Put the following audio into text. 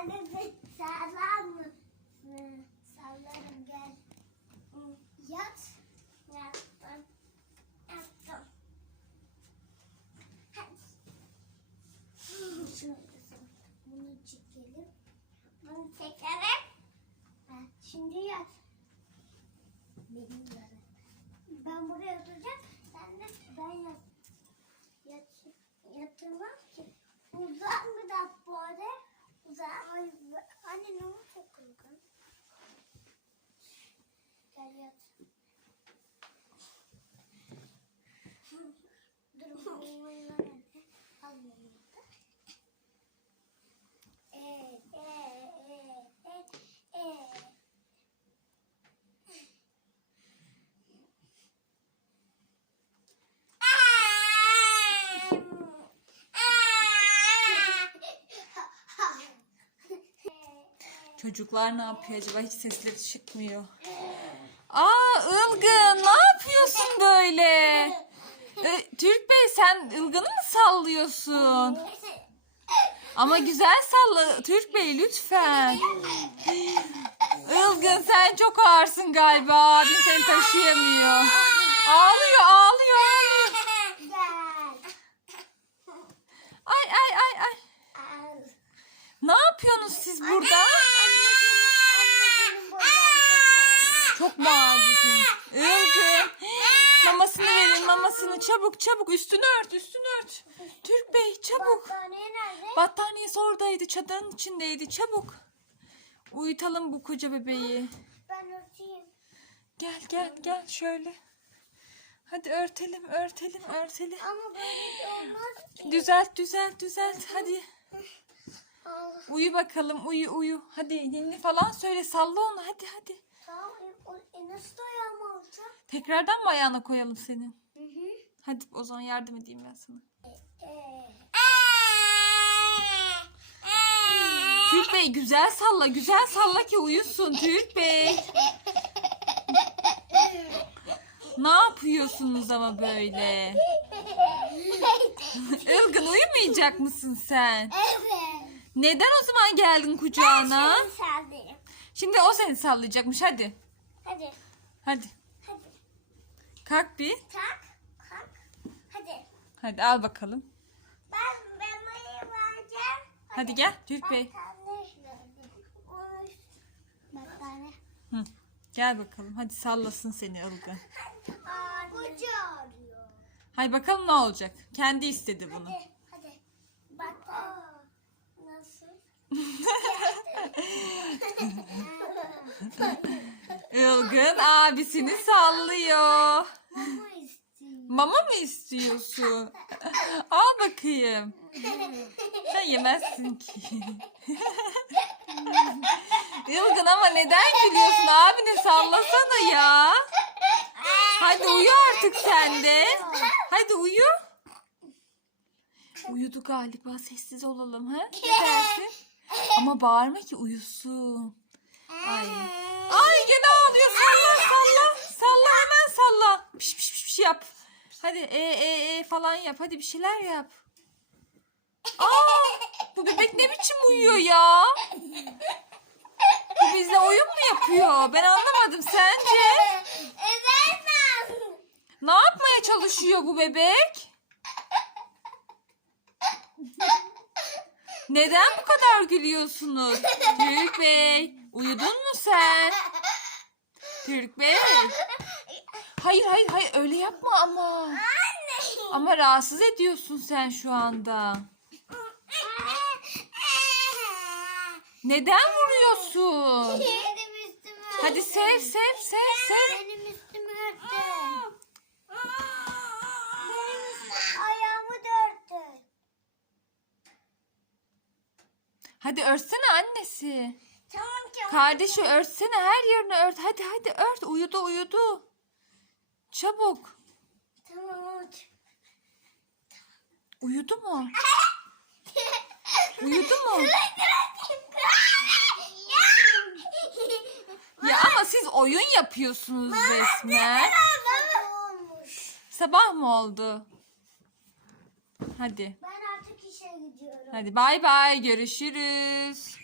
Kendisi sağlam mı? Sallarım gel. Yat. Yattım. Yattım. Bunu çekelim. Bunu çekelim. Şimdi yat. Ben buraya oturacağım. Sen de ben yat. Yat. Yatırmam ki. Uzak mı da böyle? Uzak. Ay, anne ne oldu çok kırgın? Gel yat. Dur bu oyunlar nerede? Al bunu da. E, e, e, e, e. Çocuklar ne yapıyor acaba? Hiç sesleri çıkmıyor. Aa Ilgın ne yapıyorsun böyle? Türk Bey sen Ilgın'ı mı sallıyorsun? Ama güzel salla Türk Bey lütfen. Ilgın sen çok ağırsın galiba. Abin seni taşıyamıyor. Ağlıyor ağlıyor ağlıyor. Ay ay ay ay. Ne yapıyorsunuz siz burada? Çok mu ağlıyorsun? Ilgın. Mamasını verin mamasını çabuk çabuk üstünü ört üstünü ört. Türk Bey çabuk. Battaniye nerede? Battaniyesi oradaydı çadırın içindeydi çabuk. Uyutalım bu koca bebeği. Ben örteyim. Gel gel gel şöyle. Hadi örtelim örtelim örtelim. Ama böyle de olmaz ki. Düzelt düzelt düzelt hadi. Uyu bakalım uyu uyu. Hadi ninni falan söyle salla onu hadi hadi. Tamam. E, e nasıl ayağımı alacağım? Tekrardan mı ayağına koyalım senin? Hı hı. Hadi o zaman yardım edeyim ben sana. Ee. Türk Bey güzel salla güzel salla ki uyusun Türk Bey. Ne yapıyorsunuz ama böyle? Ilgın uyumayacak mısın sen? Evet. Neden o zaman geldin kucağına? Seni sallayayım. Şimdi o seni sallayacakmış hadi. Hadi. Hadi Hadi. kalk bir. Tak. Kalk. Hadi. Hadi al bakalım. Ben memayı vereceğim. Hadi gel Türk Bey. Hı. Gel bakalım hadi sallasın seni Ilgın. Hay bakalım ne olacak. Kendi istedi bunu. Hadi. Hadi. Battaniye. Nasıl? Ilgın abisini sallıyor. Mama mı istiyorsun? Al bakayım. Sen yemezsin ki. Ilgın ama neden gülüyorsun? Abini sallasana ya. Hadi uyu artık sen de. Hadi uyu. Uyudu galiba. Sessiz olalım ha? Ne dersin? Ama bağırma ki uyusun. Ay gene ağlıyor. Salla salla. Salla hemen salla. Piş piş piş, piş yap. Hadi e e e falan yap. Hadi bir şeyler yap. Aa, bu bebek ne biçim uyuyor ya? Bu bizle oyun mu yapıyor? Ben anlamadım. Sence? Evet ben. Ne yapmaya çalışıyor bu bebek? Neden bu kadar gülüyorsunuz? Türk Bey, uyudun mu sen? Türk Bey. Hayır hayır hayır öyle yapma ama. Ama rahatsız ediyorsun sen şu anda. Neden vuruyorsun? Benim üstüme. Hadi sev sev sev sev. Benim üstümü örtün. Benim üstüm ayağımı da örtün. Hadi örtsene annesi. Tamam ki. Kardeşi örtsene her yerini ört. Hadi hadi ört. Uyudu uyudu. Çabuk. Tamam. Uyudu mu? Uyudu mu? Ya ama siz oyun yapıyorsunuz resmen. Sabah mı oldu? Hadi. Ben artık işe gidiyorum. Hadi bay bay görüşürüz.